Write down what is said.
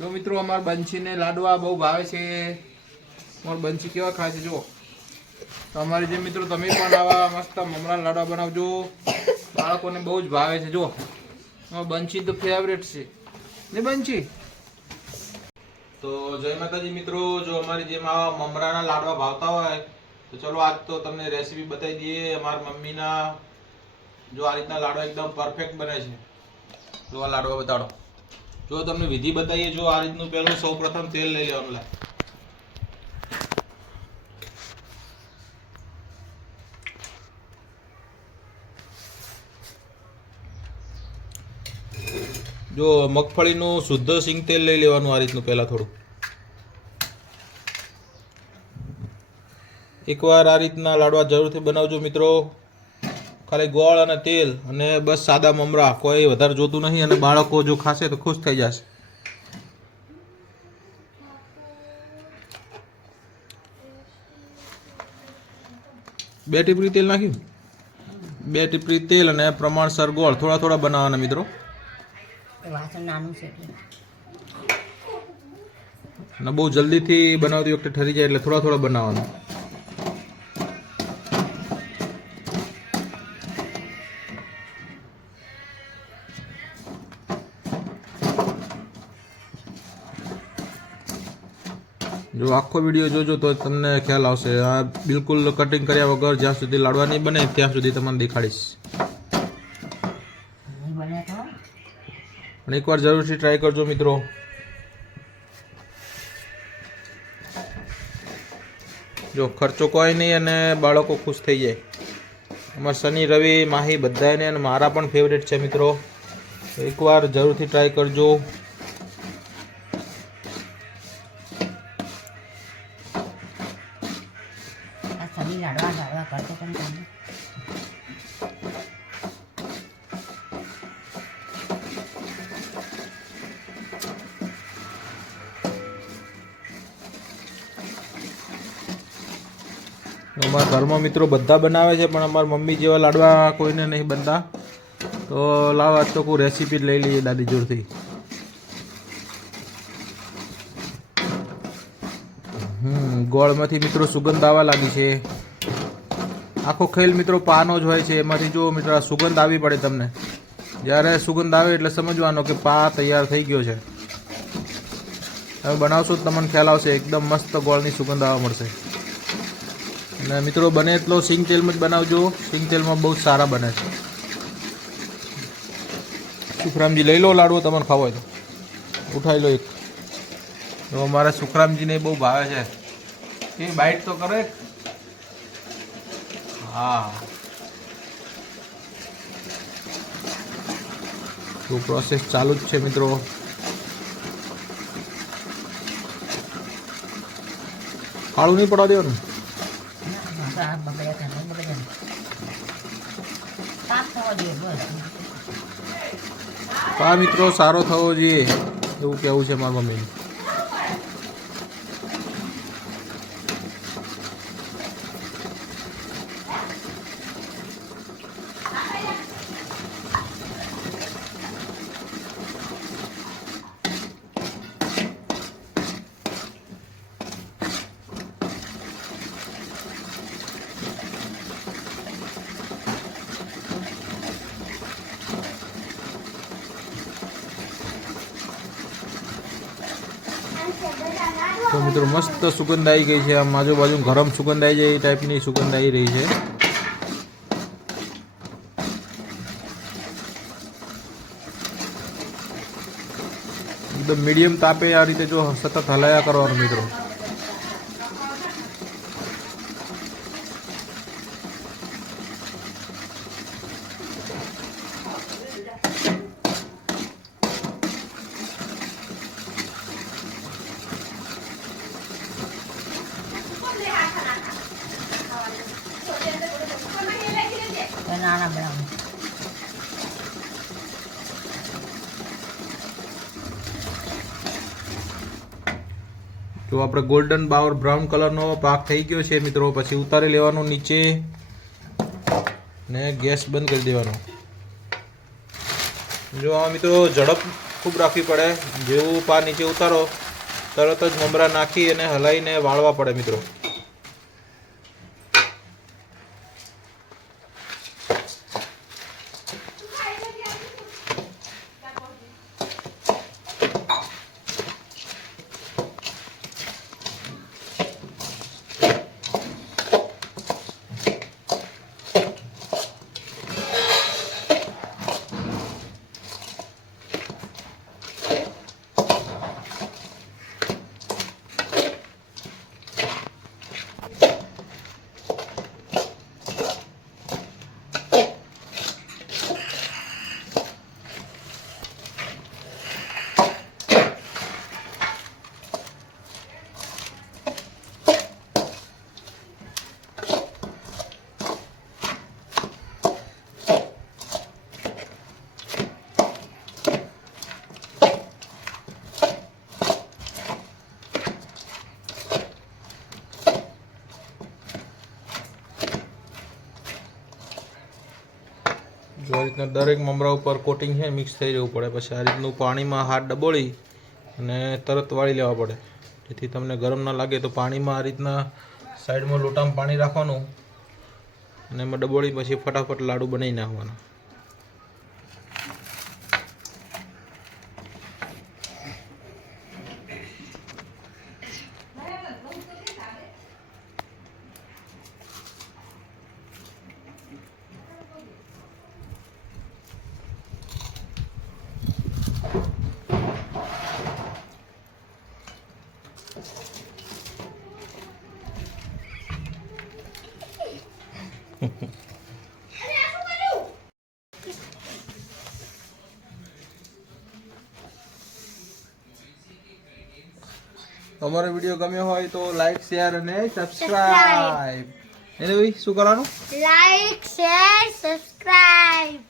જો મિત્રો અમાર બંસીને લાડવા બહુ ભાવે છે. અમાર બંસી કેવા ખાય છે જો. તો અમારી જે મિત્રો તમે પણ આવા મસ્ત મમરા લાડવા બનાવજો. બાળકોને બહુ જ ભાવે છે જો. અમાર બંસી તો ફેવરેટ છે ને બંસી. તો જય માતાજી મિત્રો, જો અમારી જેમ આવા મમરાના લાડવા ભાવતા હોય તો ચલો આજ તો તમને રેસીપી બતાવી દઈએ. અમારા મમ્મીના જો આ રીતના લાડવા એકદમ પરફેક્ટ બને છે. જો આ લાડવા બતાડો. જો તમને વિધિ બતાવીએ. જો આ રીતનું પહેલું સૌપ્રથમ તેલ લઈ લેવાનું. જો મગફળીનું શુદ્ધ સિંગ તેલ લઈ લેવાનું. આ રીતનું પહેલા થોડું. એકવાર આ રીતના લાડવા જરૂરથી બનાવજો મિત્રો. ખાલી ગોળ અને તેલ અને બસ સાદા મમરા, કોઈ વધારે જોતું નહીં. અને બાળકો જો ખાશે તો ખુશ થઈ જશે. બે ટીપરી તેલ નાખ્યું. 2 ટીપરી તેલ અને પ્રમાણસર ગોળ. થોડા થોડા બનાવવાના મિત્રો. અને બહુ જલ્દીથી બનાવતી વખતે ઠરી જાય એટલે થોડા થોડા બનાવવાના. જો આખો વિડીયો જોજો તો તમને ખ્યાલ આવશે. આ બિલકુલ કટિંગ કર્યા વગર જ્યાં સુધી લાડવા નહીં બને ત્યાં સુધી તમને દેખાડીશ. પણ એકવાર જરૂરથી ટ્રાય કરજો મિત્રો. જો ખર્ચો કોઈ નહીં અને બાળકો ખુશ થઈ જાય. અમારા શનિ, રવિ, માહી બધાને અને મારા પણ ફેવરેટ છે મિત્રો. એકવાર જરૂરથી ટ્રાય કરજો. અમારા ઘરમાં મિત્રો બધા બનાવે છે પણ અમારા મમ્મી જેવા લાડવા કોઈને નહીં બનતા. તો લાવ આજ તો કોઈ રેસીપી લઈ લઈએ દાદી જોડથી. ગોળમાંથી મિત્રો સુગંધ આવવા લાગી છે. આખો ખેલ મિત્રો પાનો જ હોય છે. એમાંથી જો મિત્રો સુગંધ આવી પડે તમને. જ્યારે સુગંધ આવે એટલે સમજવાનો કે પા તૈયાર થઈ ગયો છે. હવે બનાવશો તો તમને ખ્યાલ આવશે. એકદમ મસ્ત ગોળની સુગંધ આવવા મળશે. અને મિત્રો બને એટલો સિંગ તેલમાં જ બનાવજો. સિંગ તેલમાં બહુ સારા બને છે. સુખરામજી લઈ લો લાડવો તમને ખાવો હોય તો. ઉઠાવી લો એક. તો અમારા સુખરામજીને બહુ ભાવે છે. એ બાઈટ તો કરે. હા, તો પ્રોસેસ ચાલુ જ છે મિત્રો. કાળું નહીં પડવા દેવાનું. હા મિત્રો, સારો થવો જોઈએ એવું કેવું છે મારા મમ્મીનું. તો મિત્રો મસ્ત સુગંધ આવી ગઈ છે. આમ આજુબાજુ ગરમ સુગંધ આવી જાય એ ટાઈપની સુગંધ આવી રહી છે. એકદમ મીડિયમ તાપે આ રીતે જો સતત હલાયા કરવાનું મિત્રો. જો આપણે ગોલ્ડન બ્રાઉન કલરનો પાક થઈ ગયો છે મિત્રો. પછી ઉતારી લેવાનું નીચે ને ગેસ બંધ કરી દેવાનો. જો આ મિત્રો ઝડપ ખૂબ રાખવી પડે. જેવું પા નીચે ઉતારો તરત જ મમરા નાખી અને હલાવીને વાળવા પડે મિત્રો. જો આ રીતના દરેક મમરા ઉપર કોટિંગ છે મિક્સ થઈ જવું પડે. પછી આ રીતનું પાણીમાં હાથ ડબોળી અને તરત વાળી લેવા પડે, જેથી તમને ગરમ ના લાગે. તો પાણીમાં આ રીતના સાઈડમાં લોટામાં પાણી રાખવાનું અને એમાં ડબોળી પછી ફટાફટ લાડુ બનાવી નાખવાના. અમારો વિડીયો ગમ્યો હોય તો લાઈક શેર અને સબસ્ક્રાઇબ. એને ભાઈ શું કરવાનું? Like share subscribe.